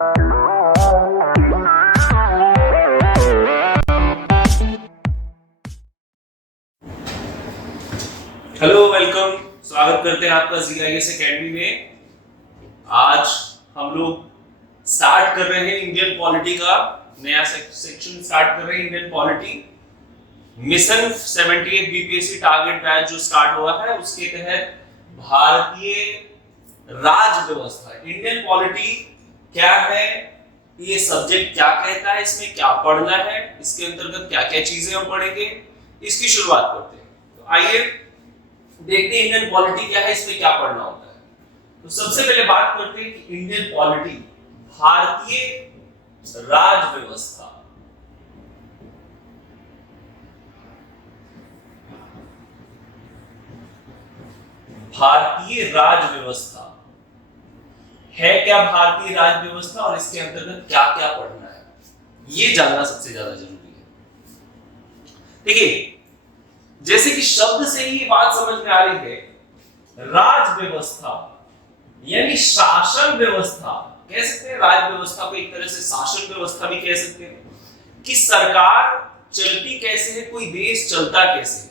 Hello, welcome. स्वागत करते हैं आपका जीआईएस एकेडमी में। आज हम लोग स्टार्ट कर रहे हैं इंडियन पॉलिटी का नया सेक्शन स्टार्ट कर रहे हैं। Indian polity mission 78 BPSC target batch जो स्टार्ट हुआ है, उसके तहत भारतीय राज व्यवस्था, इंडियन पॉलिटी क्या है, ये सब्जेक्ट क्या कहता है, इसमें क्या पढ़ना है, इसके अंतर्गत क्या क्या चीजें हम पढ़ेंगे, इसकी शुरुआत करते हैं। तो आइए देखते हैं इंडियन पॉलिटी क्या है, इसमें क्या पढ़ना होता है। तो सबसे पहले बात करते हैं कि इंडियन पॉलिटी, भारतीय राज व्यवस्था। भारतीय राज व्यवस्था है क्या? भारतीय राज व्यवस्था और इसके अंतर्गत क्या क्या पढ़ना है, ये जानना सबसे ज्यादा जरूरी है। देखिए, जैसे कि शब्द से ही बात समझ में आ रही है, राज व्यवस्था यानी शासन व्यवस्था कह सकते हैं। राज व्यवस्था को एक तरह से शासन व्यवस्था भी कह सकते हैं कि सरकार चलती कैसे है, कोई देश चलता कैसे है।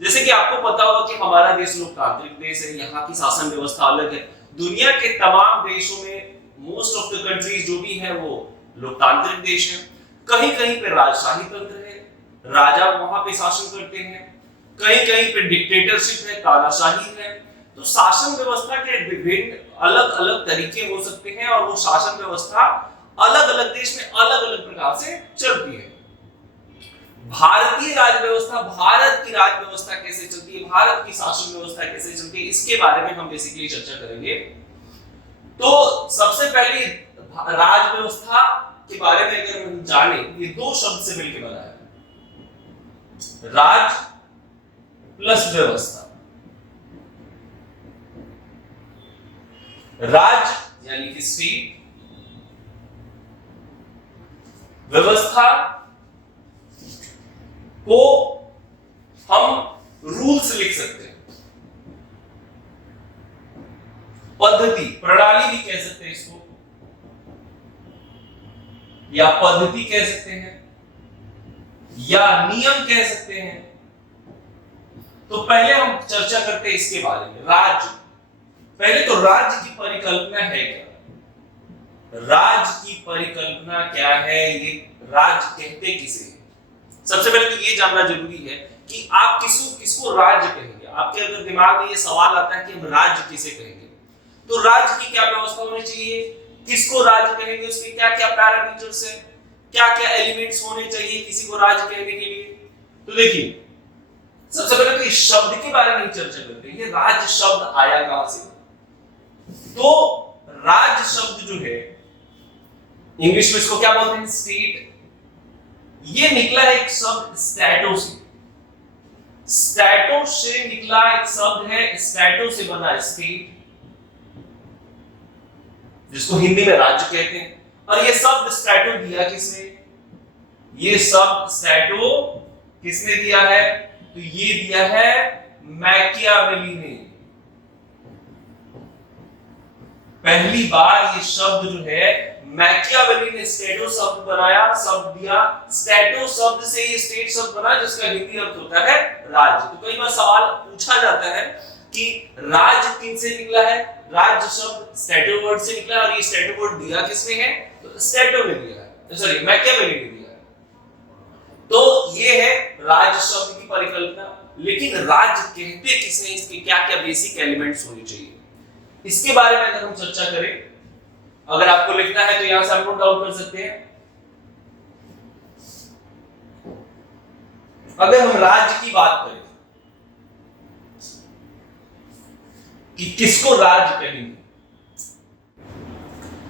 जैसे कि आपको पता होगा कि हमारा देश लोकतांत्रिक देश है, यहाँ की शासन व्यवस्था अलग है। दुनिया के तमाम देशों में मोस्ट ऑफ द कंट्रीज जो भी है वो लोकतांत्रिक देश है। कहीं कहीं पे राजशाही तंत्र है, राजा वहां पे शासन करते हैं, कहीं कहीं पे डिक्टेटरशिप है, तानाशाही है। तो शासन व्यवस्था के विभिन्न अलग अलग तरीके हो सकते हैं और वो शासन व्यवस्था अलग अलग देश में अलग अलग प्रकार से चलती है। भारतीय राज व्यवस्था, भारत की राज व्यवस्था कैसे चलती है, भारत की शासन व्यवस्था कैसे चलती है, इसके बारे में हम बेसिकली चर्चा करेंगे। तो सबसे पहले राज व्यवस्था के बारे में अगर हम जाने, ये दो शब्द से मिलकर बना है, राज प्लस व्यवस्था। राज यानी कि स्टेट, व्यवस्था को हम रूल्स लिख सकते हैं, पद्धति, प्रणाली भी कह सकते हैं इसको, या पद्धति कह सकते हैं, या नियम कह सकते हैं। तो पहले हम चर्चा करते हैं इसके बारे में। राज्य, पहले तो राज्य की परिकल्पना है क्या? राज्य की परिकल्पना क्या है, ये राज्य कहते किसे हैं? सबसे पहले तो ये जानना जरूरी है कि आप किसको राज्य कहेंगे। आपके अगर दिमाग में ये सवाल आता है कि हम राज्य किसे कहेंगे, तो राज्य की क्या व्यवस्था होनी चाहिए, किसको राज्य कहेंगे, उसके क्या क्या पैरामीटर्स हैं, क्या क्या एलिमेंट्स होने चाहिए किसी को राज्य कहने के लिए। तो देखिए, सबसे पहले तो इस शब्द के बारे में चर्चा करते हैं। ये राज्य शब्द आया कहां से? तो राज्य शब्द जो है, इंग्लिश में इसको क्या बोलते हैं? स्टेट। ये निकला एक शब्द स्टैटो से। स्टैटो से निकला एक शब्द है, स्टैटो से बना स्टेट, जिसको हिंदी में राज्य कहते हैं। और ये शब्द स्टैटो दिया किसने? ये शब्द स्टैटो किसने दिया है? तो ये दिया है मैकियावेली ने। पहली बार ये शब्द जो है मैकियावेली ने स्टैटो शब्द बनाया, शब्द दिया। स्टैटो शब्द से ये स्टेट शब्द बना, जिसका हिंदी अर्थ होता है राज्य। तो कई बार सवाल पूछा जाता है कि राज्य किनसे निकला है? राज्य शब्द स्टैटो वर्ड से निकला, और ये स्टैटो वर्ड दिया किसने है? तो स्टैटो ने दिया है, सॉरी मैकियावेली ने दिया है। तो ये है राज्य शब्द की परिकल्पना। लेकिन राज्य कहते किसे, इसके क्या क्या बेसिक एलिमेंट्स होने चाहिए, इसके बारे में अगर हम चर्चा करें, अगर आपको लिखना है तो यहां से आप नोट डाउन कर सकते हैं। अगर हम राज्य की बात करें कि किसको राज्य कहेंगे,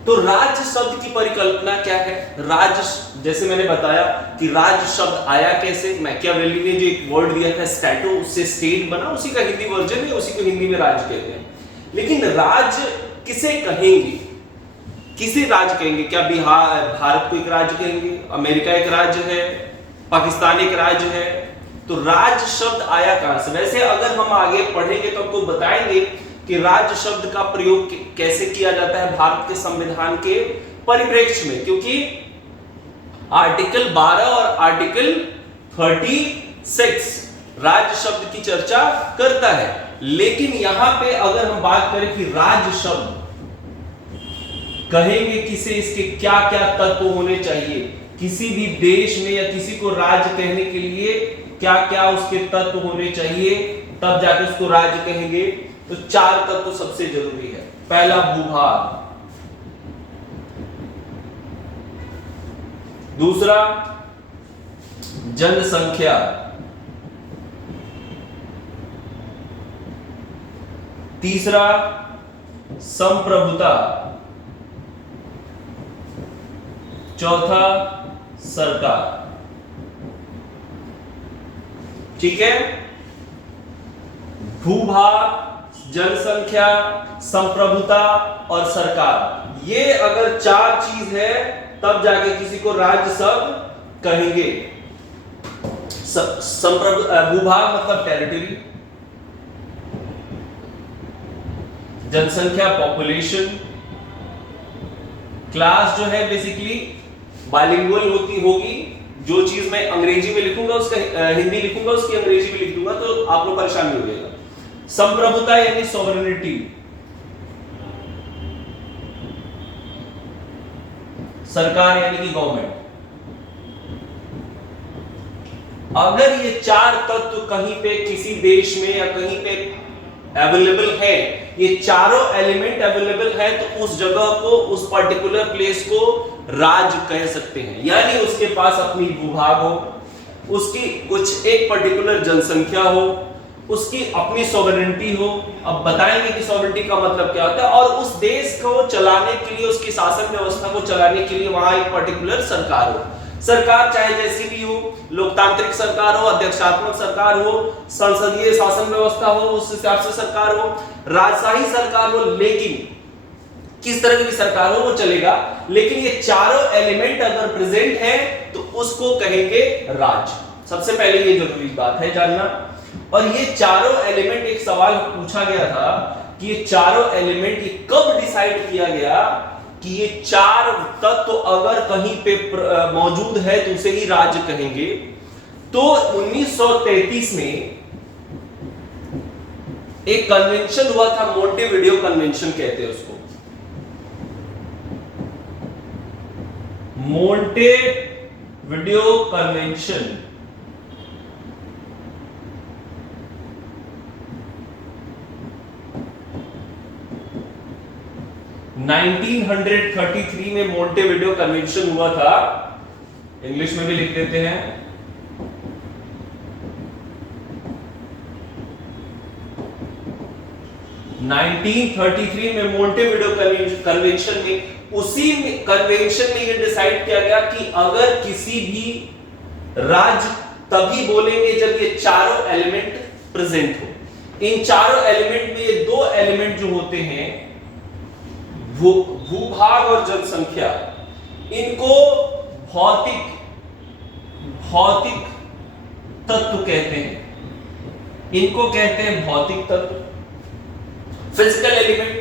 तो राज्य शब्द की परिकल्पना क्या है? राज्य, जैसे मैंने बताया कि राज्य शब्द आया कैसे? मैकियावेली ने जो एक वर्ड दिया था स्टैटो, उससे स्टेट बना, उसी का हिंदी वर्जन है, उसी को हिंदी में राज्य कहते हैं। लेकिन राज्य किसे कहेंगे, किसे राज्य कहेंगे? क्या बिहार, भारत को एक राज्य कहेंगे? अमेरिका एक राज्य है? पाकिस्तान एक राज्य है? तो राज्य शब्द आया कहां से? वैसे अगर हम आगे पढ़ेंगे तो आपको बताएंगे कि राज्य शब्द का प्रयोग कैसे किया जाता है भारत के संविधान के परिप्रेक्ष्य में, क्योंकि आर्टिकल 12 और आर्टिकल 36 राज्य शब्द की चर्चा करता है। लेकिन यहां पे अगर हम बात करें कि राज्य शब्द कहेंगे किसे, इसके क्या क्या तत्व होने चाहिए, किसी भी देश में या किसी को राज्य कहने के लिए क्या क्या उसके तत्व होने चाहिए, तब जाके उसको राज्य कहेंगे। तो 4 तत्व सबसे जरूरी है। पहला भूभाग, दूसरा जनसंख्या, तीसरा संप्रभुता, चौथा सरकार। ठीक है, भूभाग, जनसंख्या, संप्रभुता और सरकार, ये अगर 4 चीज है तब जाके किसी को राज्य शब्द कहेंगे। भूभाग मतलब टेरिटरी, जनसंख्या पॉपुलेशन, क्लास जो है बेसिकली बाइलिंगुअल होगी, जो चीज मैं अंग्रेजी में लिखूंगा उसका हिंदी लिखूंगा उसकी अंग्रेजी में लिख दूंगा तो आप लोग परेशान नहीं होइएगा। संप्रभुता यानी सॉवरेनिटी, सरकार यानी कि गवर्नमेंट। अगर ये 4 तत्व कहीं पे किसी देश में या कहीं पे अवेलेबल है, ये चारों एलिमेंट अवेलेबल है, तो उस जगह को, उस पर्टिकुलर प्लेस को राज्य कह सकते हैं। यानी उसके पास अपनी भूभाग हो, उसकी कुछ एक पर्टिकुलर जनसंख्या हो, उसकी अपनी सॉवरेनिटी हो। अब बताएंगे कि सॉवरेनिटी का मतलब क्या होता है, और उस देश को चलाने के लिए, उसकी शासन व्यवस्था को चलाने के लिए वहां एक पर्टिकुलर सरकार हो। सरकार चाहे जैसी भी हो, लोकतांत्रिक सरकार हो, अध्यक्षात्मक सरकार हो, संसदीय शासन व्यवस्था हो, उस हिसाब से सरकार हो, राजशाही सरकार हो, लेकिन किस तरह की भी सरकार हो वो चलेगा। लेकिन ये चारों एलिमेंट अगर प्रेजेंट है तो उसको कहेंगे राज्य। सबसे पहले ये जरूरी बात है जानना। और ये चारों एलिमेंट, एक सवाल पूछा गया था कि ये चारों एलिमेंट ये कब डिसाइड किया गया कि ये 4 तत्व अगर कहीं पे मौजूद है तो उसे ही राज्य कहेंगे। तो 1933 में एक कन्वेंशन हुआ था, मोंटेविडियो कन्वेंशन कहते हैं उसको। मोंटेविडियो कन्वेंशन 1933 में मोंटेविडियो कन्वेंशन हुआ था, इंग्लिश में भी लिख देते हैं। में मोंटेविडियो कन्वेंशन में, उसी कन्वेंशन में यह डिसाइड किया गया कि अगर किसी भी राज्य तभी बोलेंगे जब ये चारों एलिमेंट प्रेजेंट हो। इन चारों एलिमेंट में ये 2 एलिमेंट जो होते हैं, भूभाग और जनसंख्या, इनको भौतिक तत्व कहते हैं। इनको कहते हैं भौतिक तत्व, फिजिकल एलिमेंट।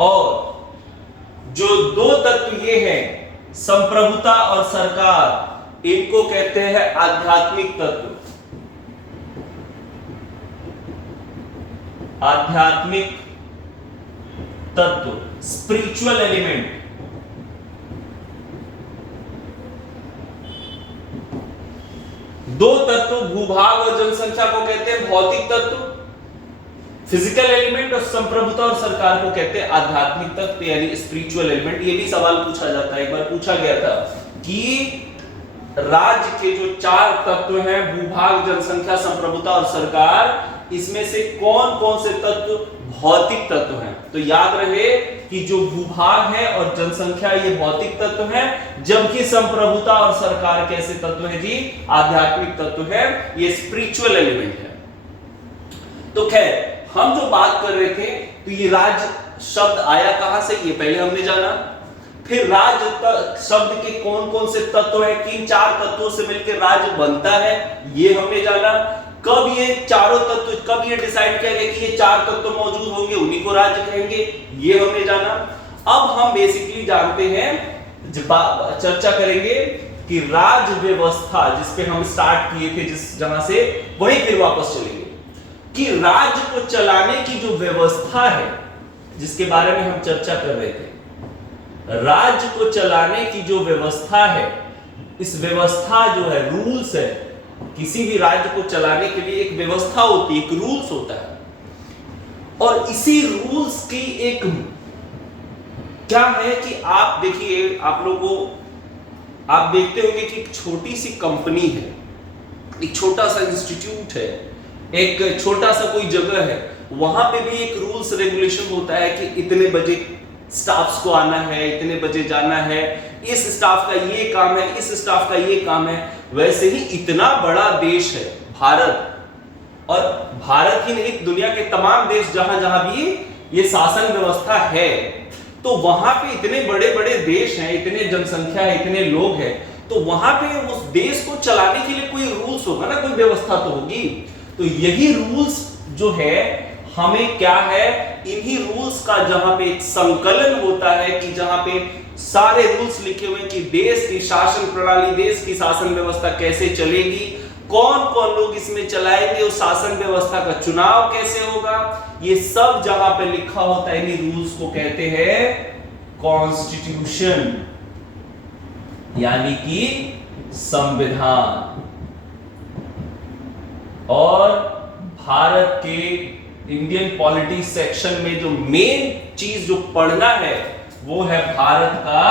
और जो 2 तत्व ये हैं, संप्रभुता और सरकार, इनको कहते हैं आध्यात्मिक तत्व। आध्यात्मिक तत्व, स्पिरिचुअल एलिमेंट। दो तत्व, भूभाग और जनसंख्या को कहते हैं भौतिक तत्व, फिजिकल एलिमेंट, और संप्रभुता और सरकार को कहते हैं आध्यात्मिक तत्व यानी स्पिरिचुअल एलिमेंट। ये भी सवाल पूछा जाता है, एक बार पूछा गया था कि राज्य के जो 4 तत्व हैं, भूभाग, जनसंख्या, संप्रभुता और सरकार, इसमें से कौन कौन से तत्व भौतिक तत्व हैं। तो याद रहे कि जो भूभाग है और जनसंख्या ये भौतिक तत्व है, जबकि संप्रभुता और सरकार कैसे तत्व है जी, आध्यात्मिक तत्व है, ये स्पिरिचुअल एलिमेंट है। तो खैर हम जो बात कर रहे थे, तो ये राज्य शब्द आया कहां से, ये पहले हमने जाना। फिर राज्य शब्द के कौन कौन से तत्व हैं, किन चार तत्वों से मिलकर राज्य बनता है, ये हमने जाना। कब ये चारों तत्व, कब ये डिसाइड किया गया कि ये चार तत्व मौजूद होंगे, उन्हीं को राज्य कहेंगे, ये हमने जाना। अब हम बेसिकली जानते हैं, चर्चा करेंगे कि राज्य व्यवस्था, जिसपे हम स्टार्ट किए थे, जहां से वहीं फिर वापस चलेंगे, कि राज्य को चलाने की जो व्यवस्था है, जिसके बारे में हम चर्चा कर रहे थे, राज्य को चलाने की जो व्यवस्था है, इस व्यवस्था जो है, रूल्स है, किसी भी राज्य को चलाने के लिए एक व्यवस्था होती है, एक रूल्स होता है, और इसी रूल्स की एक क्या है कि आप देखिए, आप लोगों को आप देखते होंगे कि एक छोटी सी कंपनी है, एक छोटा सा इंस्टीट्यूट है, एक छोटा सा कोई जगह है, वहां पे भी एक रूल्स रेगुलेशन होता है कि इतने बजे स्टाफ्स को आना है, इतने बजे जाना है, इस स्टाफ का ये काम है, इस स्टाफ का ये काम है। वैसे ही इतना बड़ा देश है भारत, और भारत ही नहीं, दुनिया के तमाम देश जहां जहां भी ये शासन व्यवस्था है, तो वहां पे इतने बड़े बड़े देश हैं, इतने जनसंख्या है, इतने लोग हैं, तो वहां पे उस देश को चलाने के लिए कोई रूल्स होगा ना, कोई व्यवस्था तो होगी। तो यही रूल्स जो है, हमें क्या है, इन्हीं रूल्स का जहां पे एक संकलन होता है, कि जहां पे सारे रूल्स लिखे हुए हैं कि देश की शासन प्रणाली, देश की शासन व्यवस्था कैसे चलेगी, कौन कौन लोग इसमें चलाएंगे, उस शासन व्यवस्था का चुनाव कैसे होगा, ये सब जहां पे लिखा होता है, इन्हीं रूल्स को कहते हैं कॉन्स्टिट्यूशन, यानी कि संविधान। और भारत के इंडियन पॉलिटी सेक्शन में जो मेन चीज जो पढ़ना है, वो है भारत का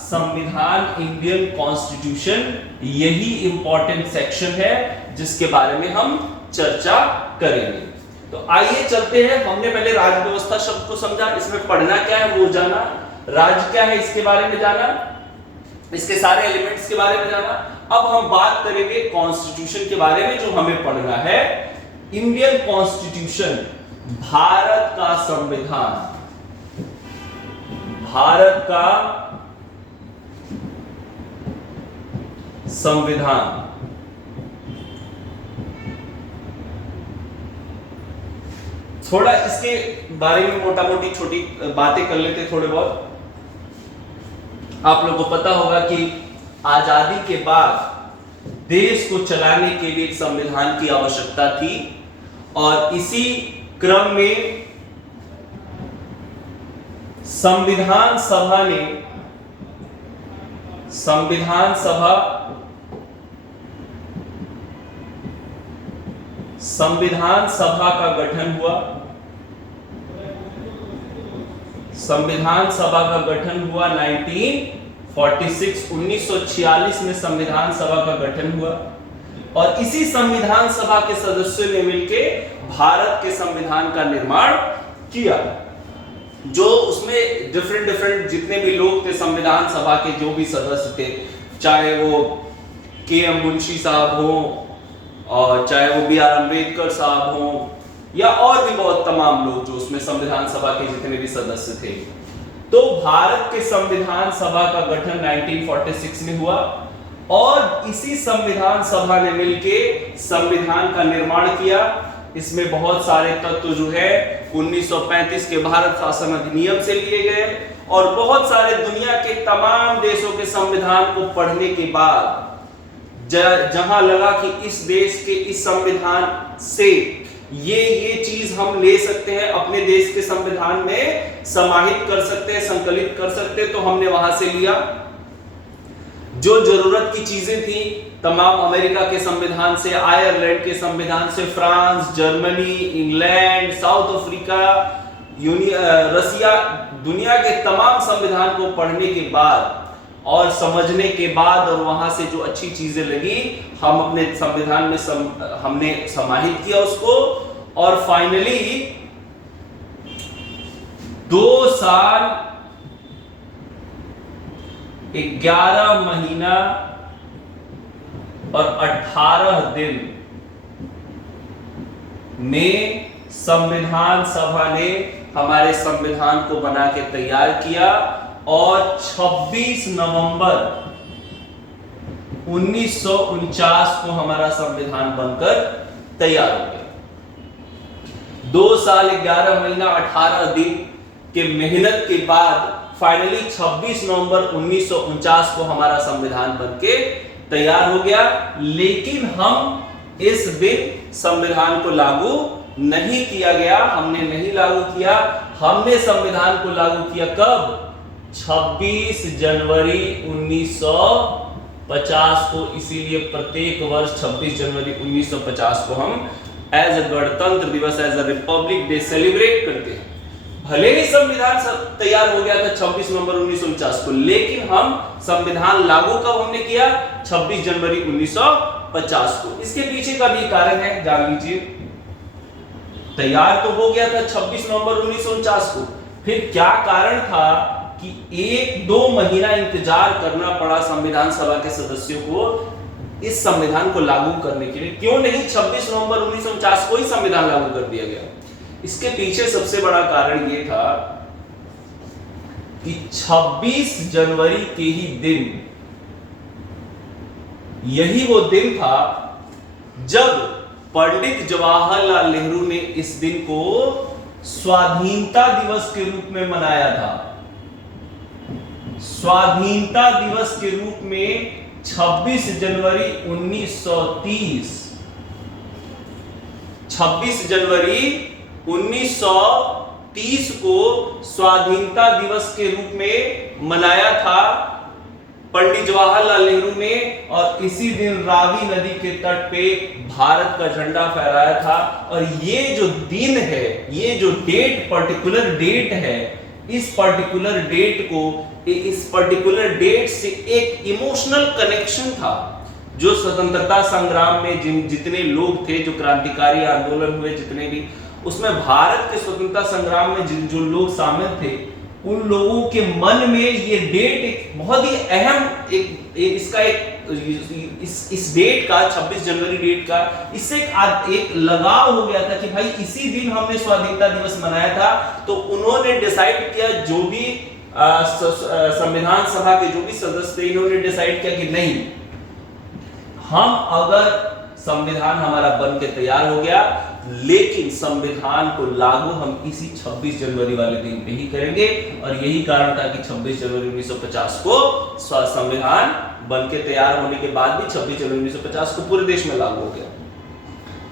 संविधान, इंडियन कॉन्स्टिट्यूशन। यही इंपॉर्टेंट सेक्शन है जिसके बारे में हम चर्चा करेंगे। तो आइए चलते हैं। हमने पहले राज्य व्यवस्था शब्द को समझा, इसमें पढ़ना क्या है वो जाना, राज्य क्या है इसके बारे में जाना, इसके सारे एलिमेंट्स के बारे में जाना। अब हम बात करेंगे कॉन्स्टिट्यूशन के बारे में, जो हमें पढ़ना है। इंडियन कॉन्स्टिट्यूशन, भारत का संविधान, भारत का संविधान। थोड़ा इसके बारे में मोटा मोटी छोटी बातें कर लेते, थोड़े बहुत। आप लोगों को पता होगा कि आजादी के बाद देश को चलाने के लिए एक संविधान की आवश्यकता थी, और इसी क्रम में संविधान सभा का गठन हुआ। संविधान सभा का गठन हुआ 1946 में संविधान सभा का गठन हुआ, और इसी संविधान सभा के सदस्यों ने मिलकर भारत के संविधान का निर्माण किया। जो उसमें डिफरेंट जितने भी लोग थे संविधान सभा के, जो भी सदस्य थे, चाहे वो के.एम. मुंशी साहब हो, और चाहे वो बी.आर. अम्बेडकर साहब हो, या और भी बहुत तमाम लोग जो उसमें संविधान सभा के जितने भी सदस्य थे। तो भारत के संविधान सभा का गठन 1946 में हुआ, और इसी संविधान सभा ने मिलकर संविधान का निर्माण किया। इसमें बहुत सारे तत्व जो है 1935 के भारत शासन अधिनियम से लिए गए, और बहुत सारे दुनिया के तमाम देशों के संविधान को पढ़ने के बाद जहां लगा कि इस देश के इस संविधान से ये चीज हम ले सकते हैं, अपने देश के संविधान में समाहित कर सकते हैं, संकलित कर सकते हैं, तो हमने वहां से लिया। जो जरूरत की चीजें थी तमाम अमेरिका के संविधान से, आयरलैंड के संविधान से, France, Germany, England, South Africa, Russia, दुनिया के तमाम संविधान को पढ़ने के बाद और समझने के बाद, और वहां से जो अच्छी चीजें लगी, हम अपने संविधान में हमने समाहित किया उसको। और फाइनली 2 साल 11 महीना और 18 दिन में संविधान सभा ने हमारे संविधान को बना के तैयार किया, और 26 नवंबर 1949 को हमारा संविधान बनकर तैयार हो गया। 2 साल 11 महीना 18 दिन के मेहनत के बाद फाइनली 26 नवंबर 1949 को हमारा संविधान बनके तैयार हो गया। लेकिन हम इस दिन संविधान को लागू नहीं किया गया, हमने नहीं लागू किया। हमने संविधान को लागू किया कब? 26 जनवरी 1950 को। इसीलिए प्रत्येक वर्ष 26 जनवरी 1950 को हम एज अ गणतंत्र दिवस, as a Republic Day celebrate करते हैं। भले ही संविधान तैयार हो गया था 26 नवंबर 1949 को, लेकिन हम संविधान लागू कब हमने किया? 26 जनवरी 1950 को। इसके पीछे का भी कारण है, जान लीजिए। तैयार तो हो गया था 26 नवंबर 1949 को, फिर क्या कारण था कि 1-2 महीना इंतजार करना पड़ा संविधान सभा के सदस्यों को इस संविधान को लागू करने के लिए। क्यों नहीं 26 नवंबर 1949 को ही संविधान लागू कर दिया गया? इसके पीछे सबसे बड़ा कारण यह था कि 26 जनवरी के ही दिन, यही वो दिन था जब पंडित जवाहरलाल नेहरू ने इस दिन को स्वाधीनता दिवस के रूप में मनाया था। स्वाधीनता दिवस के रूप में 26 जनवरी 1930, 26 जनवरी 1930 को स्वाधीनता दिवस के रूप में मनाया था पंडित जवाहरलाल नेहरू ने। और इसी दिन रावी नदी के तट पे भारत का झंडा फहराया था। और ये जो दिन है, ये जो डेट, पर्टिकुलर डेट है, इस पर्टिकुलर डेट को, इस पर्टिकुलर डेट से एक इमोशनल कनेक्शन था। जो स्वतंत्रता संग्राम में जितने लोग थे, जो क्रांतिकारी आंदोलन हुए जितने भी, उसमें भारत के स्वतंत्रता संग्राम में जो लोग शामिल थे, उन लोगों के मन में ये डेट एक बहुत ही अहम, इसका इस डेट का, 26 जनवरी डेट का, इससे एक लगाव हो गया था कि भाई इसी दिन हमने स्वाधीनता दिवस मनाया था। तो उन्होंने डिसाइड किया, जो भी संविधान सभा के जो भी सदस्य थे, इन्होंने डिसाइड किया कि नहीं, हम अगर संविधान हमारा बन के तैयार हो गया, लेकिन संविधान को लागू हम इसी 26 जनवरी वाले दिन पे ही करेंगे। और यही कारण था कि 26 जनवरी 1950 को संविधान बन के तैयार होने के बाद भी 26 जनवरी 1950 को पूरे देश में लागू हो गया।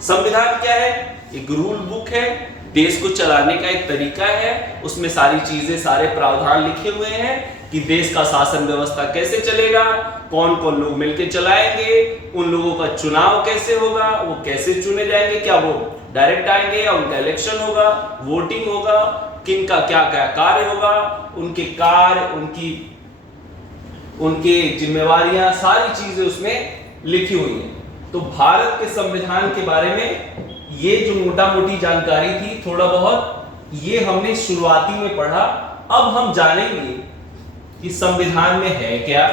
संविधान क्या है? एक रूल बुक है, देश को चलाने का एक तरीका है। उसमें सारी चीजें, सारे प्रावधान लिखे हुए हैं कि देश का शासन व्यवस्था कैसे चलेगा, कौन कौन लोग मिलकर चलाएंगे, उन लोगों का चुनाव कैसे होगा, वो कैसे चुने जाएंगे, क्या वो डायरेक्ट आएंगे या उनका इलेक्शन होगा, वोटिंग होगा, किनका क्या क्या कार्य होगा, उनके कार्य, उनकी जिम्मेवारियां, सारी चीजें उसमें लिखी हुई हैं। तो भारत के संविधान के बारे में ये जो मोटा मोटी जानकारी थी, थोड़ा बहुत ये हमने शुरुआती में पढ़ा। अब हम जानेंगे कि संविधान में है क्या।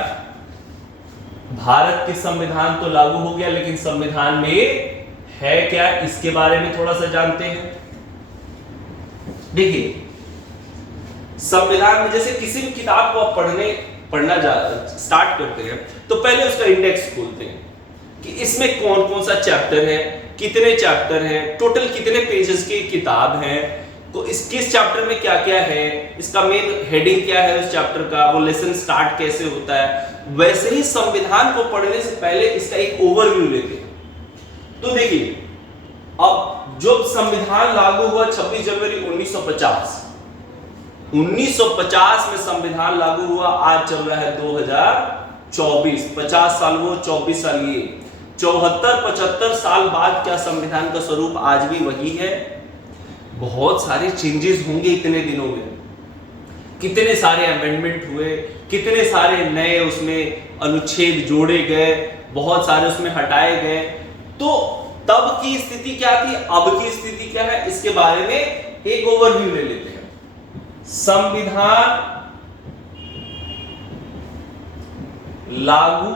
भारत के संविधान तो लागू हो गया, लेकिन संविधान में है क्या, इसके बारे में थोड़ा सा जानते हैं। देखिए, संविधान में जैसे किसी भी किताब को आप पढ़ना स्टार्ट करते हैं, तो पहले उसका इंडेक्स खोलते हैं कि इसमें कौन कौन सा चैप्टर है, कितने चैप्टर हैं, टोटल कितने पेजेस की किताब है, तो किस चैप्टर में क्या क्या है, इसका मेन हेडिंग क्या है उस चैप्टर का, वो लेसन स्टार्ट कैसे होता है। वैसे ही संविधान को पढ़ने से पहले इसका एक ओवरव्यू लेते हैं। तो देखिए, अब जब संविधान लागू हुआ 26 जनवरी 1950, 1950 में संविधान लागू हुआ, आज चल रहा है 2024, 50 साल वो, 24 साल ये, 74-75 साल बाद क्या संविधान का स्वरूप आज भी वही है? बहुत सारे चेंजेस होंगे इतने दिनों में, कितने सारे अमेंडमेंट हुए, कितने सारे नए उसमें अनुच्छेद जोड़े गए, बहुत सारे उसमें हटाए गए। तो तब की स्थिति क्या थी, अब की स्थिति क्या है, इसके बारे में एक ओवरव्यू ले लेते हैं। संविधान लागू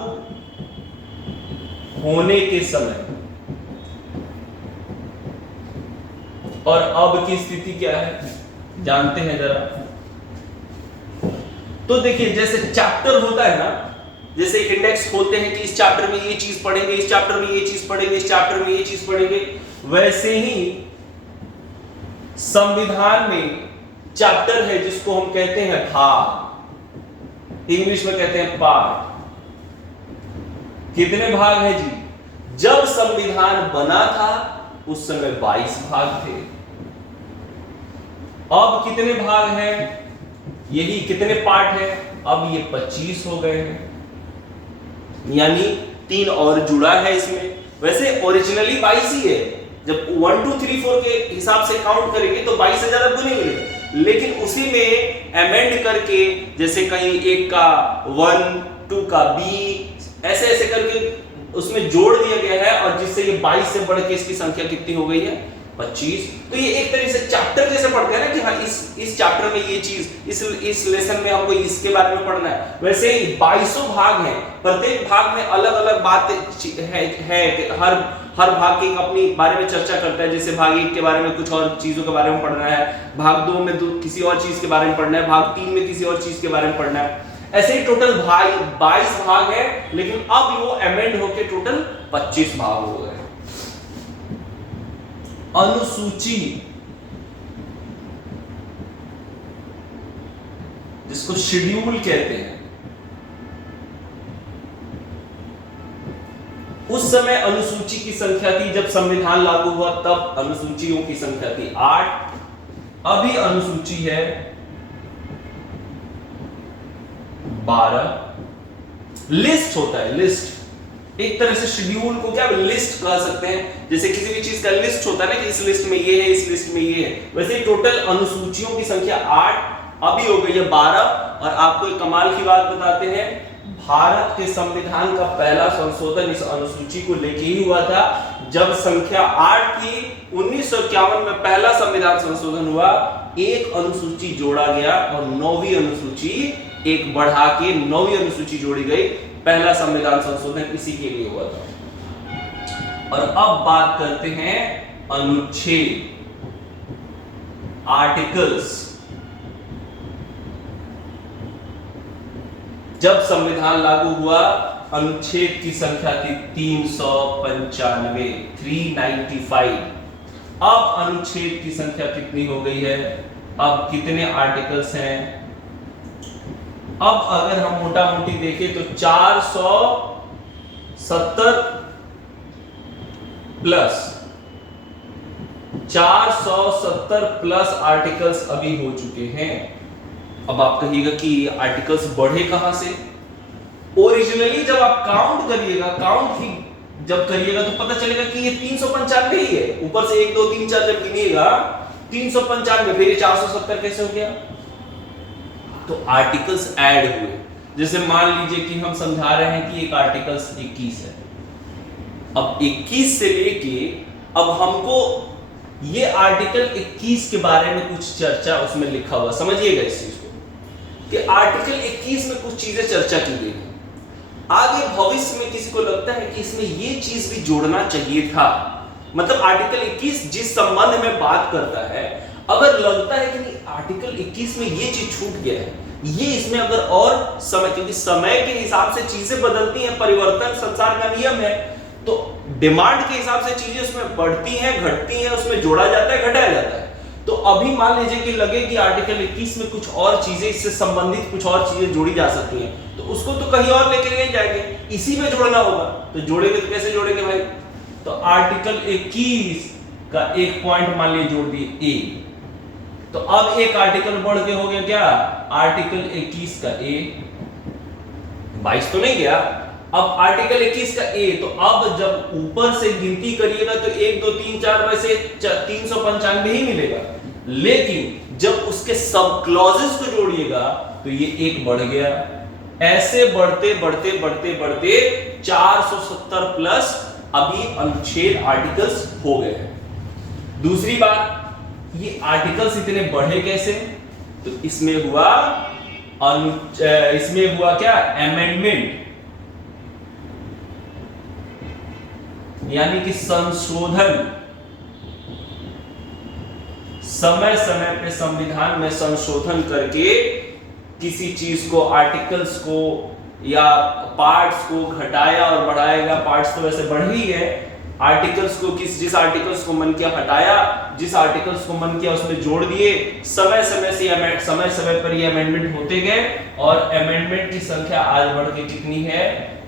होने के समय और अब की स्थिति क्या है, जानते हैं जरा। तो देखिए जैसे चैप्टर होता है ना, जैसे इंडेक्स खोलते हैं कि इस चैप्टर में ये चीज पढ़ेंगे, इस चैप्टर में ये चीज पढ़ेंगे, इस चैप्टर में ये चीज पढ़ेंगे, वैसे ही संविधान में चैप्टर है जिसको हम कहते हैं भाग, इंग्लिश में कहते हैं पार्ट। कितने भाग है जी? जब संविधान बना था उस समय 22 भाग थे। अब कितने भाग हैं? यही कितने पार्ट है? अब ये 25 हो गए हैं, यानी 3 और जुड़ा है इसमें। वैसे ओरिजिनली 22 ही है, जब 1 2 3 4 के हिसाब से काउंट करेंगे तो 22 से ज्यादा गुने मिलेंगे, लेकिन उसी में अमेंड करके जैसे कहीं एक का 1 2 का b ऐसे ऐसे करके उसमें जोड़ दिया गया है, और जिससे ये 22 से बढ़ के इसकी संख्या कितनी हो गई है? 25। तो ये एक तरह से चैप्टर जैसे पढ़ते हैं ना कि हाँ इस चैप्टर में ये चीज, इस लेसन में हमको इसके बारे में पढ़ना है। वैसे ही 22 भाग हैं, प्रत्येक भाग में अलग अलग बात है, हर भाग की अपनी बारे में चर्चा करता है। जैसे भाग 1 के बारे में कुछ और चीजों के बारे में पढ़ना है, भाग 2 में किसी और चीज के बारे में पढ़ना है, भाग 3 में किसी और चीज के बारे में पढ़ना है। ऐसे ही टोटल 22 भाग है, लेकिन अब वो अमेंड होके टोटल 25 भाग हो गए। अनुसूची, जिसको शेड्यूल कहते हैं, उस समय अनुसूची की संख्या थी, जब संविधान लागू हुआ तब अनुसूचियों की संख्या थी 8। अभी अनुसूची है 12। लिस्ट होता है, लिस्ट एक तरह से शेड्यूल को क्या लिस्ट कह सकते हैं। जैसे किसी भी चीज का लिस्ट होता है ना कि इस लिस्ट में ये है, इस लिस्ट में ये है, वैसे ही टोटल अनुसूचियों की संख्या 8 अभी हो गई है 12। और आपको एक कमाल की बात बताते हैं, भारत के संविधान का पहला संशोधन इस अनुसूची को लेके ही हुआ था। जब संख्या 8 थी, 1951 में पहला संविधान संशोधन हुआ, एक अनुसूची जोड़ा गया और 9वीं अनुसूची एक बढ़ा के 9वीं अनुसूची जोड़ी गई। पहला संविधान संशोधन इसी के लिए हुआ था। और अब बात करते हैं अनुच्छेद, आर्टिकल्स। जब संविधान लागू हुआ, अनुच्छेद की संख्या थी 395, 395। अब अनुच्छेद की संख्या कितनी हो गई है? अब कितने आर्टिकल्स हैं? अब अगर हम मोटा मोटी देखें तो 470 प्लस आर्टिकल्स अभी हो चुके हैं। अब आप कहिएगा कि आर्टिकल्स बढ़े कहां से? ओरिजिनली जब आप काउंट करिएगा, जब करिएगा तो पता चलेगा कि ये 395 ही है। ऊपर से 1 2 3 4 जब गिनिएगा 395, फिर ये 470 कैसे हो गया? तो आर्टिकल्स ऐड हुए। जैसे मान लीजिए कि हम समझा रहे हैं कि एक आर्टिकल्स 21 है। अब 21 से लेके अब हमको ये आर्टिकल 21 के बारे में कुछ चर्चा उसमें लिखा हुआ, समझिएगा इस चीज को कि आर्टिकल 21 में कुछ चीजें चर्चा की गई है। आगे भविष्य में किसी को लगता है कि इसमें ये चीज भी जोड़ना चाहिए था, मतलब आर्टिकल 21 जिस संबंध में बात करता है, अगर लगता है कि नहीं आर्टिकल 21 में ये चीज छूट गया है, ये इसमें अगर और समय, क्योंकि समय के हिसाब से चीजें बदलती हैं, परिवर्तन संसार का नियम है, तो डिमांड के हिसाब से चीजें उसमें बढ़ती हैं, घटती हैं, उसमें जोड़ा जाता है, घटाया जाता है। तो अभी मान लीजिए कि लगे कि आर्टिकल 21 में कुछ और चीजें, इससे संबंधित कुछ और चीजें जोड़ी जा सकती हैं, तो उसको तो कहीं और लेके नहीं जाएंगे, इसी में जोड़ना होगा। तो जोड़ेंगे तो कैसे जोड़ेंगे भाई? तो आर्टिकल 21 का एक पॉइंट मान लीजिए जोड़ दिए ए, तो अब एक आर्टिकल बढ़ के हो गया क्या? आर्टिकल 21 का ए, 22 तो नहीं गया, अब आर्टिकल 21 का ए। तो अब जब ऊपर से गिनती करिएगा तो 1 2 3 4 वैसे 395 ही मिलेगा, लेकिन जब उसके सब क्लॉजेस को जोड़िएगा तो ये एक बढ़ गया। ऐसे बढ़ते बढ़ते बढ़ते बढ़ते 470 प्लस अभी अनुच्छेद आर्टिकल्स हो गए हैं। दूसरी बात, ये आर्टिकल्स इतने बढ़े कैसे? तो इसमें हुआ क्या? अमेंडमेंट, यानी कि संशोधन। समय समय पे संविधान में संशोधन करके किसी चीज को, आर्टिकल्स को या पार्ट्स को घटाया और बढ़ाएगा, पार्ट्स तो वैसे बढ़ ही है, आर्टिकल्स को जिस आर्टिकल्स को मन किया हटाया, जिस आर्टिकल्स को मन किया उसमें जोड़ दिए, समय समय पर ये अमेंडमेंट होते गए और अमेंडमेंट की संख्या आज बढ़ के कितनी है,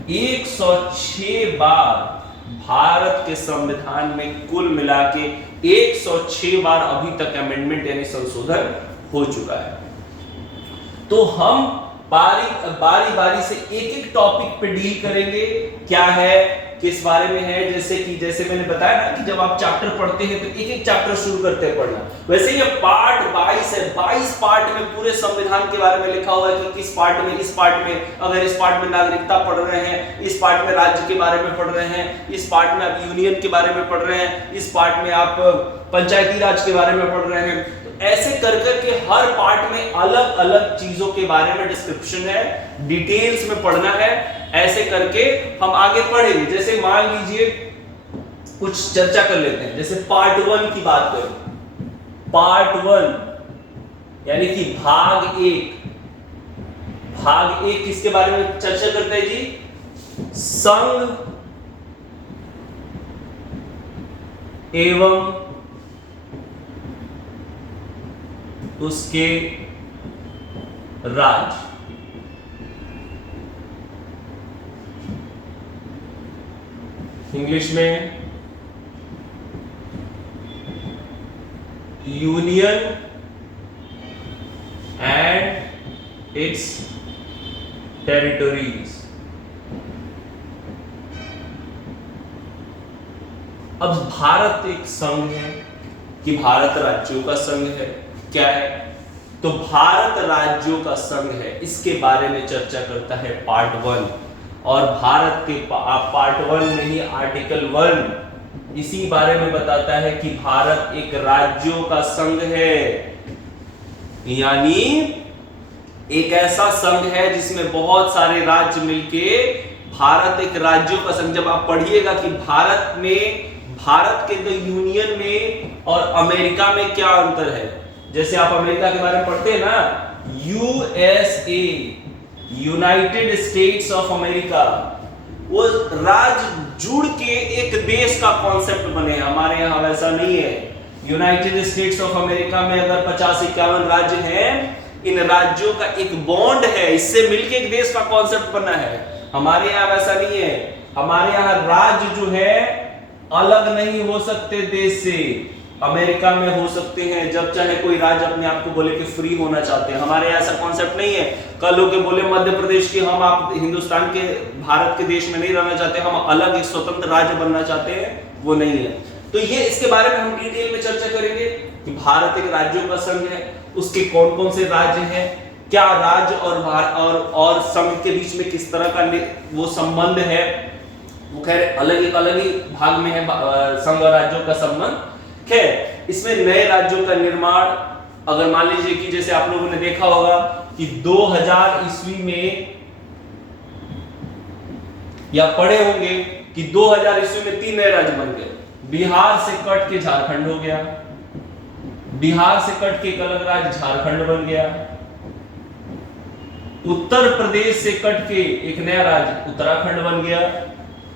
106 बार भारत के संविधान में कुल मिला के 106 बार अभी तक अमेंडमेंट यानी संशोधन हो चुका है। तो हम बारी बारी से एक एक टॉपिक पे डील करेंगे, क्या है, किस बारे में है। जैसे मैंने बताया ना कि जब आप चैप्टर पढ़ते हैं तो एक एक चैप्टर शुरू करते हैं पढ़ना, वैसे ये पार्ट 22 है, 22 पार्ट में पूरे संविधान के बारे में लिखा हुआ है कि किस पार्ट में, इस पार्ट में अगर इस पार्ट में नागरिकता पढ़ रहे हैं, इस पार्ट में राज्य के बारे में पढ़ रहे हैं, इस पार्ट में आप यूनियन के बारे में पढ़ रहे हैं, इस पार्ट में आप पंचायती राज के बारे में पढ़ रहे हैं, तो ऐसे कर के हर पार्ट में अलग अलग चीजों के बारे में डिस्क्रिप्शन है, डिटेल्स में पढ़ना है। ऐसे करके हम आगे पढ़ेंगे। जैसे मान लीजिए कुछ चर्चा कर लेते हैं, जैसे पार्ट 1 की बात करें, पार्ट 1 यानी कि भाग 1 किसके बारे में चर्चा करते हैं जी, संघ एवं उसके राज्य। इंग्लिश में यूनियन एंड इट्स टेरिटरीज। अब भारत एक संघ है कि भारत राज्यों का संघ है, क्या है, तो भारत राज्यों का संघ है, इसके बारे में चर्चा करता है पार्ट 1। और भारत के पार्ट 1 में ही आर्टिकल 1 इसी बारे में बताता है कि भारत एक राज्यों का संघ है, यानी एक ऐसा संघ है जिसमें बहुत सारे राज्य मिलके भारत एक राज्यों का संघ। जब आप पढ़िएगा कि भारत के यूनियन में और अमेरिका में क्या अंतर है, जैसे आप अमेरिका के बारे में पढ़ते हैं ना, USA, United states of America, वो राज्य जुड़ के एक देश का कॉन्सेप्ट बने। हमारे यहाँ वैसा नहीं है। यूनाइटेड स्टेट्स ऑफ अमेरिका में अगर 50-51 राज्य हैं, इन राज्यों का एक बॉन्ड है, इससे मिलके एक देश का कॉन्सेप्ट बना है। हमारे यहाँ वैसा नहीं है। हमारे यहाँ राज्य जो है अलग नहीं हो सकते देश से। अमेरिका में हो सकते हैं जब चाहे कोई राज्य अपने आप को बोले कि फ्री होना चाहते हैं। हमारे यहाँ ऐसा कॉन्सेप्ट नहीं है। कल होके बोले मध्य प्रदेश की हम आप हिंदुस्तान के भारत के देश में नहीं रहना चाहते, हम अलग एक स्वतंत्र राज्य बनना चाहते हैं, वो नहीं है। तो ये इसके बारे में हम डिटेल में चर्चा करेंगे कि भारत एक राज्यों का संघ है, उसके कौन कौन से राज्य हैं, क्या राज्य और संघ के बीच में किस तरह का वो संबंध है। वो खैर अलग ही भाग में है संघ और राज्यों का संबंध। खैर इसमें नए राज्यों का निर्माण, अगर मान लीजिए कि जैसे आप लोगों ने देखा होगा कि 2000 ईस्वी में या पढ़े होंगे कि 2000 ईस्वी में 3 नए राज्य बन गए। बिहार से कट के झारखंड हो गया, बिहार से कट के एक अलग राज्य झारखंड बन गया, उत्तर प्रदेश से कट के एक नया राज्य उत्तराखंड बन गया,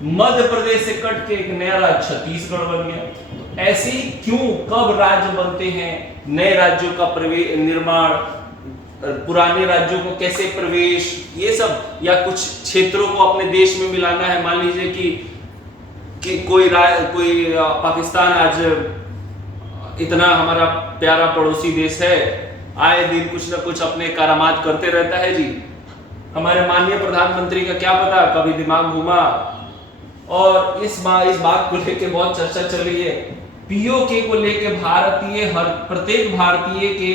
मध्य प्रदेश से कट के एक नया राज्य छत्तीसगढ़ बन गया। तो ऐसे क्यों, कब राज्य बनते हैं, नए राज्यों का निर्माण, पुराने राज्यों को कैसे प्रवेश, ये सब, या कुछ क्षेत्रों को अपने देश में मिलाना है। मान लीजिए कि कोई पाकिस्तान आज इतना हमारा प्यारा पड़ोसी देश है, आए दिन कुछ ना कुछ अपने करामात करते रहता है जी। हमारे माननीय प्रधानमंत्री का क्या पता कभी दिमाग घूमा, और इस बात को लेके बहुत चर्चा चल रही है। पीओके को लेके प्रत्येक भारतीय के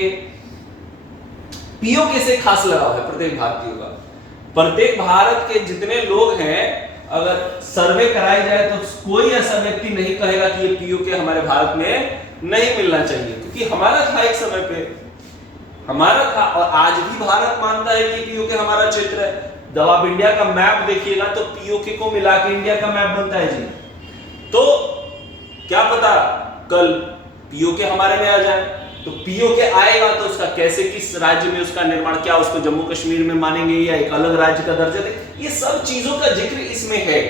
पीओके से खास लगाव है। प्रत्येक भारतीय का, प्रत्येक भारत के जितने लोग हैं, अगर सर्वे कराई जाए तो कोई ऐसा व्यक्ति नहीं कहेगा कि ये पीओके हमारे भारत में नहीं मिलना चाहिए, क्योंकि हमारा था एक समय पे, हमारा था, और आज भी भारत मानता है कि पीओके हमारा क्षेत्र है। जब आप इंडिया का मैप देखिएगा तो पीओके को मिला के इंडिया का मैप बनता है जी। तो क्या पता कल पीओके हमारे में आ जाए, तो पीओके आएगा तो उसका कैसे, किस राज्य में उसका निर्माण, क्या उसको जम्मू कश्मीर में मानेंगे या एक अलग राज्य का दर्जा दे, ये सब चीजों का जिक्र इसमें है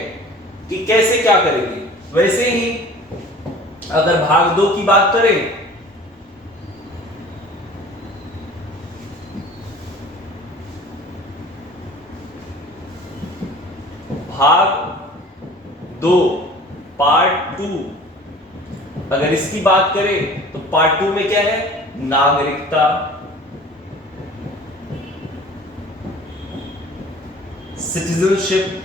कि कैसे क्या करेंगे। वैसे ही अगर भाग 2 की बात करें, भाग 2 पार्ट 2, अगर इसकी बात करें तो पार्ट 2 में क्या है, नागरिकता, सिटीजनशिप,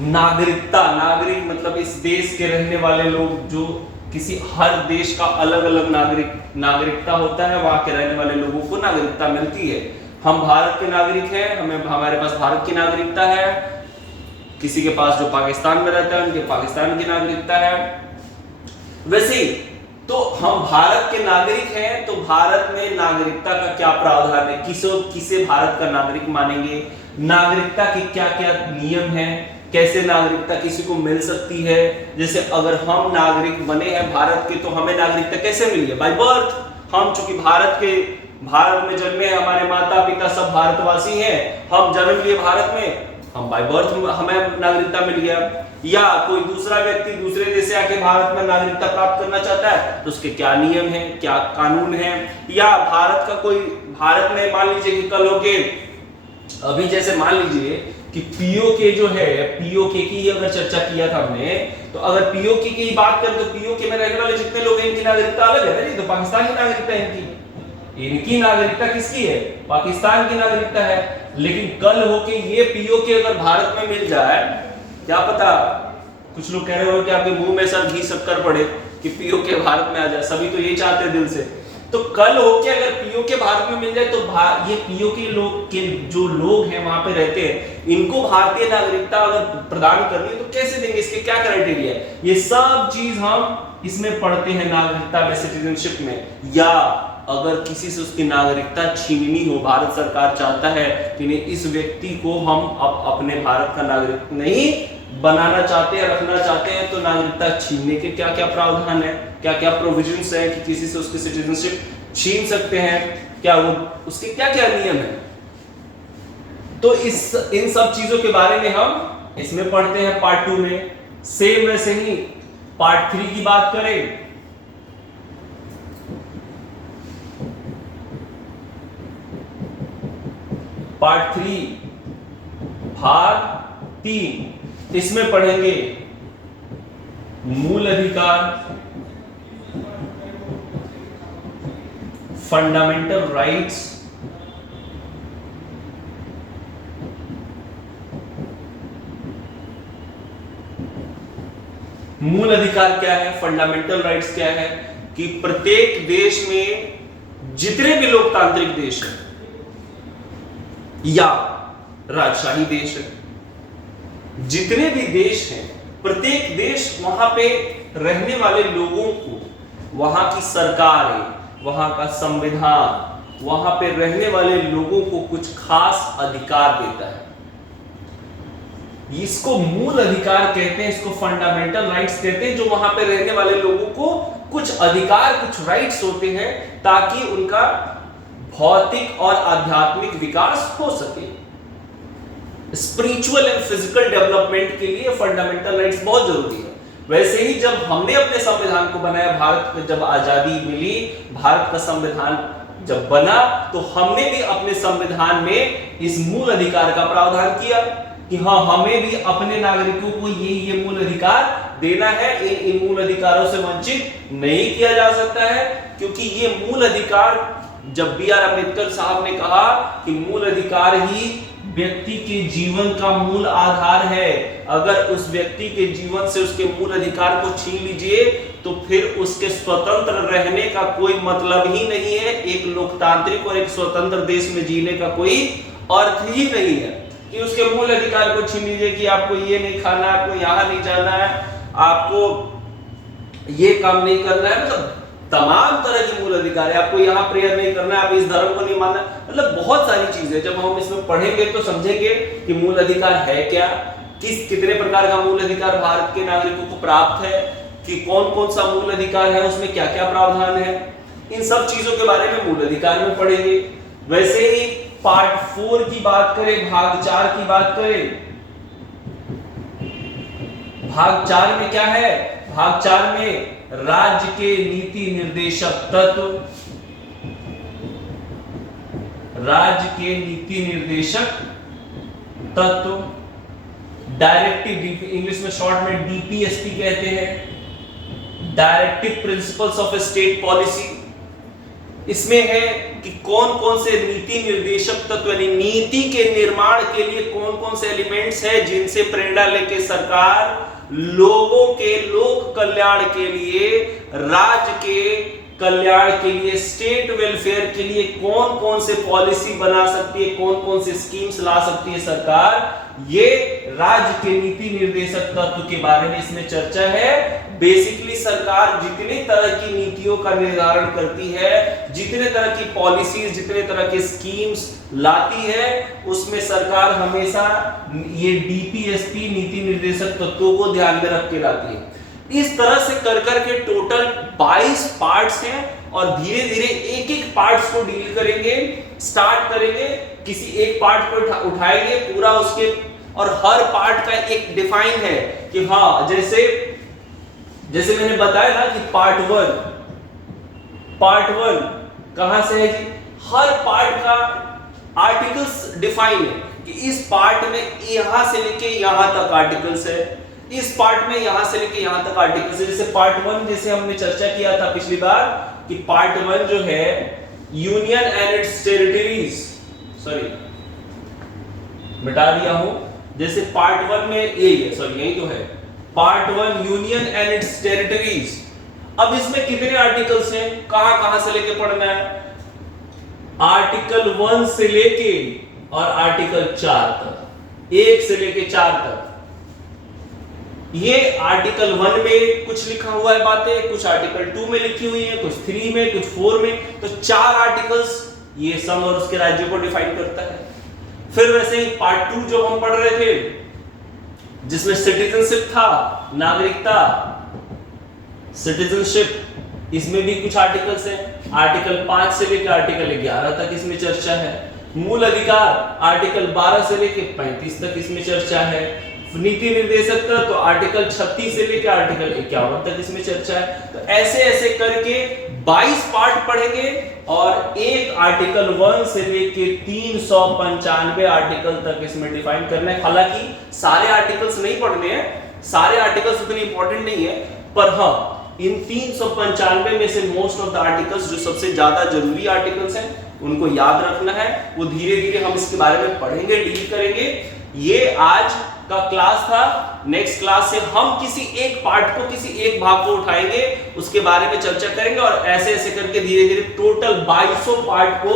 नागरिकता, नागरिक मतलब इस देश के रहने वाले लोग, जो किसी हर देश का अलग अलग नागरिकता होता है, वहां के रहने वाले लोगों को नागरिकता मिलती है। हम भारत के नागरिक हैं, हमारे पास भारत की नागरिकता है, किसी के पास जो पाकिस्तान में रहता है उनके पाकिस्तान की नागरिकता है। वैसे ही तो हम भारत के नागरिक हैं, तो भारत में नागरिकता का क्या प्रावधान है, किसे भारत का नागरिक मानेंगे, नागरिकता के क्या क्या नियम हैं, कैसे नागरिकता किसी को मिल सकती है। जैसे अगर हम नागरिक बने हैं भारत के, तो हमें नागरिकता कैसे मिली है, बाय बर्थ। हम चूंकि भारत में जन्मे हैं, हमारे माता पिता सब भारतवासी हैं, हम जन्म लिए भारत में, हम बाय बर्थ हमें नागरिकता मिल गया। या कोई दूसरा व्यक्ति दूसरे देश से आके भारत में नागरिकता प्राप्त करना चाहता है, तो उसके क्या नियम हैं, क्या कानून हैं। या भारत में मान लीजिए कि कल होके, अभी जैसे मान लीजिए कि पीओके जो है, पीओके की अगर चर्चा किया था हमने, तो अगर पीओके की बात करें तो पीओके में रहने वाले जितने लोग हैं इनकी नागरिकता अलग है ना, तो पाकिस्तान की नागरिकता है, इनकी नागरिकता किसकी है, पाकिस्तान की नागरिकता है। लेकिन कल होके ये पीओके अगर भारत में मिल जाए, क्या पता, कुछ लोग कह रहे हो कि आपके मुंह में सर घी शक्कर पड़े कि पीओके भारत में आ जाए, सभी तो यही चाहते हैं दिल से। तो कल होके अगर पीओके भारत में मिल जाए, तो ये पीओके जो लोग हैं वहां पे रहते हैं, इनको भारतीय नागरिकता अगर प्रदान करनी है तो कैसे देंगे, इसके क्या क्राइटेरिया है, ये सब चीज हम इसमें पढ़ते हैं नागरिकता में, सिटीजनशिप में। या अगर किसी से उसकी नागरिकता छीननी हो, भारत सरकार चाहता है कि नहीं, इस व्यक्ति को हम अब अपने भारत का नागरिक नहीं बनाना चाहते हैं, रखना चाहते हैं, तो नागरिकता छीनने के क्या क्या प्रावधान है, क्या क्या प्रोविजंस है कि किसी से उसकी सिटीजनशिप छीन सकते हैं, क्या वो उसके क्या क्या नियम है। तो इन सब चीजों के बारे में हम इसमें पढ़ते हैं पार्ट 2 में। सेम वैसे ही पार्ट 3 की बात करें, पार्ट 3 भाग 3, इसमें पढ़ेंगे मूल अधिकार, फंडामेंटल राइट्स, मूल अधिकार क्या है, फंडामेंटल राइट्स क्या है, कि प्रत्येक देश में जितने भी लोकतांत्रिक देश हैं या राजशाही देश है, जितने भी देश हैं, प्रत्येक देश वहां पे रहने वाले लोगों को, वहां की सरकारें, वहां का संविधान, वहां पे रहने वाले लोगों को कुछ खास अधिकार देता है। इसको मूल अधिकार कहते हैं, इसको फंडामेंटल राइट्स कहते हैं, जो वहां पे रहने वाले लोगों को कुछ अधिकार, कुछ राइट्स होते हैं ताकि उनका भौतिक और आध्यात्मिक विकास हो सके। स्पिरिचुअल एंड फिजिकल डेवलपमेंट के लिए फंडामेंटल राइट्स बहुत जरूरी है। वैसे ही जब हमने अपने संविधान को बनाया, भारत को जब आजादी मिली, भारत का संविधान जब बना, तो हमने भी अपने संविधान में इस मूल अधिकार का प्रावधान किया कि हाँ, हमें भी अपने नागरिकों को ये मूल अधिकार देना है, इन मूल अधिकारों से वंचित नहीं किया जा सकता है। क्योंकि ये मूल अधिकार, जब B.R. अम्बेडकर साहब ने कहा कि मूल अधिकार ही व्यक्ति के जीवन का मूल आधार है, अगर उस व्यक्ति के जीवन से उसके मूल अधिकार को छीन लीजिए तो फिर उसके स्वतंत्र रहने का कोई मतलब ही नहीं है। एक लोकतांत्रिक और एक स्वतंत्र देश में जीने का कोई अर्थ ही नहीं है कि उसके मूल अधिकार को छीन लीजिए कि आपको ये नहीं खाना, आपको यहाँ नहीं जाना है, आपको ये काम नहीं करना है, मतलब तमाम तरह के मूल अधिकार है। आपको यहाँ प्रेयर नहीं करना है, आप इस धर्म को नहीं मानना, मतलब बहुत सारी चीजें जब हम इसमें पढ़ेंगे तो समझेंगे कि मूल अधिकार है क्या, कितने प्रकार का मूल अधिकार भारत के नागरिकों को प्राप्त है, कि कौन कौन सा मूल अधिकार है, उसमें क्या क्या प्रावधान है, इन सब चीजों के बारे में मूल अधिकार में पढ़ेंगे। वैसे ही पार्ट 4 की बात करें, भाग 4 की बात करें, भाग 4 में क्या है, भाग 4 में राज्य के नीति निर्देशक तत्व, राज्य के नीति निर्देशक तत्व, डायरेक्टिव, इंग्लिश में शॉर्ट में डीपीएसपी कहते हैं, directive principles of state policy. इसमें है कि कौन कौन से नीति निर्देशक तत्व यानी नीति के निर्माण के लिए कौन कौन से एलिमेंट्स हैं जिनसे प्रेरणा लेके सरकार लोगों के लोक कल्याण के लिए, राज्य के कल्याण के लिए, स्टेट वेलफेयर के लिए कौन कौन से पॉलिसी बना सकती है, कौन कौन से स्कीम्स ला सकती है सरकार, ये राज्य के नीति निर्देशक तत्व के बारे में इसमें चर्चा है। बेसिकली सरकार जितने तरह की नीतियों का निर्धारण करती है, जितने तरह की पॉलिसीज, जितने तरह के स्कीम्स लाती है, उसमें सरकार हमेशा ये डीपीएसपी नीति निर्देशक तत्वों को ध्यान में रख के लाती है। इस तरह से कर करके टोटल 22 पार्ट्स हैं और धीरे धीरे एक एक पार्ट्स को डील करेंगे, स्टार्ट करेंगे, किसी एक पार्ट को उठाएंगे पूरा उसके, और हर पार्ट का एक डिफाइन है कि हाँ, जैसे मैंने बताया ना कि पार्ट 1 कहां से है जी, हर पार्ट का आर्टिकल्स डिफाइन है कि इस पार्ट में यहां से लेके यहां तक आर्टिकल्स है, इस पार्ट में यहां से लेके यहां तक आर्टिकल्स है। जैसे पार्ट 1 जैसे हमने चर्चा किया था पिछली बार कि पार्ट 1 जो है union and it's territories, sorry मिटा दिया हूं, जैसे पार्ट 1 में यही तो है, part 1 union and it's territories. अब इसमें कितने आर्टिकल्स हैं, कहां कहां से लेके पढ़ना है, आर्टिकल 1 से लेके और आर्टिकल 4 तक, 1 से लेके 4 तक। ये आर्टिकल 1 में कुछ लिखा हुआ है बातें, कुछ आर्टिकल 2 में लिखी हुई है, कुछ 3 में, कुछ 4 में, तो 4 आर्टिकल्स ये सम और उसके राज्यों को डिफाइन करता है। फिर वैसे ही पार्ट 2 जो हम पढ़ रहे थे जिसमें सिटीजनशिप था, नागरिकता, सिटीजनशिप, इसमें भी कुछ आर्टिकल्स हैं। आर्टिकल 5 से लेकर आर्टिकल 11 तक इसमें चर्चा है। मूल अधिकार आर्टिकल 12 से लेकर 35 तक इसमें चर्चा है। नीति निर्देशक तो आर्टिकल 36 से लेकर आर्टिकल 51 तक इसमें चर्चा है। तो ऐसे ऐसे करके 22 पार्ट पढ़ेंगे और एक आर्टिकल 1 से लेके 395 आर्टिकल तक इसमें डिफाइन करना है। हालांकि सारे आर्टिकल्स नहीं पढ़ने हैं, सारे आर्टिकल्स उतने इंपॉर्टेंट नहीं है, पर हाँ इन 395 में से मोस्ट ऑफ द आर्टिकल्स जो सबसे ज्यादा जरूरी आर्टिकल्स हैं उनको याद रखना है। वो धीरे धीरे हम इसके बारे में पढ़ेंगे, डील करेंगे। ये आज का क्लास था। नेक्स्ट क्लास से हम किसी एक पार्ट को, किसी एक भाग को उठाएंगे, उसके बारे में चर्चा करेंगे और ऐसे ऐसे करके धीरे धीरे टोटल 2200 पार्ट को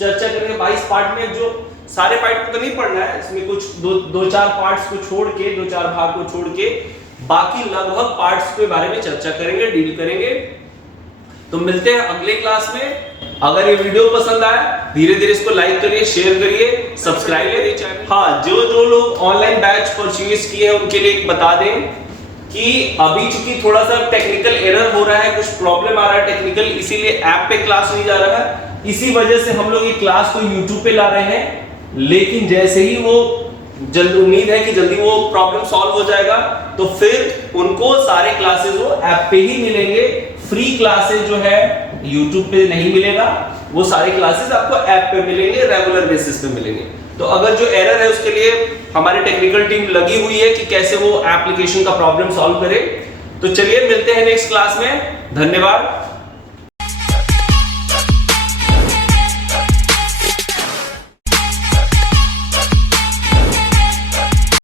चर्चा करेंगे। 22 पार्ट में जो सारे पार्ट को तो नहीं पढ़ना है, इसमें कुछ दो चार पार्ट्स को छोड़ के, 2-4 भाग को छोड़ के बाकी लगभग पार्ट्स के बारे में चर्चा करेंगे, डील करेंगे। तो मिलते हैं अगले क्लास में। अगर ये वीडियो पसंद आया धीरे धीरे इसको लाइक करिए, शेयर करिए, सब्सक्राइब करिए चैनल। हाँ, जो लोग ऑनलाइन बैच परचेज किए हैं उनके लिए एक बता दें कि अभी चूंकि थोड़ा सा टेक्निकल एरर हो रहा है, कुछ प्रॉब्लम आ रहा है टेक्निकल, इसीलिए ऐप पे क्लास नहीं जा रहा है। इसी वजह से हम लोग ये क्लास को यूट्यूब पे ला रहे हैं, लेकिन जैसे ही वो उम्मीद है कि जल्दी वो प्रॉब्लम सॉल्व हो जाएगा, तो फिर उनको सारे क्लासेस वो ऐप पे ही मिलेंगे। फ्री क्लासेस जो है YouTube पे नहीं मिलेगा, वो सारे क्लासेस आपको ऐप पे मिलेंगे, रेगुलर बेसिस पे मिलेंगे। तो अगर जो एरर है उसके लिए हमारी टेक्निकल टीम लगी हुई है कि कैसे वो एप्लीकेशन का प्रॉब्लम सॉल्व करे। तो चलिए मिलते हैं नेक्स्ट क्लास में। धन्यवाद।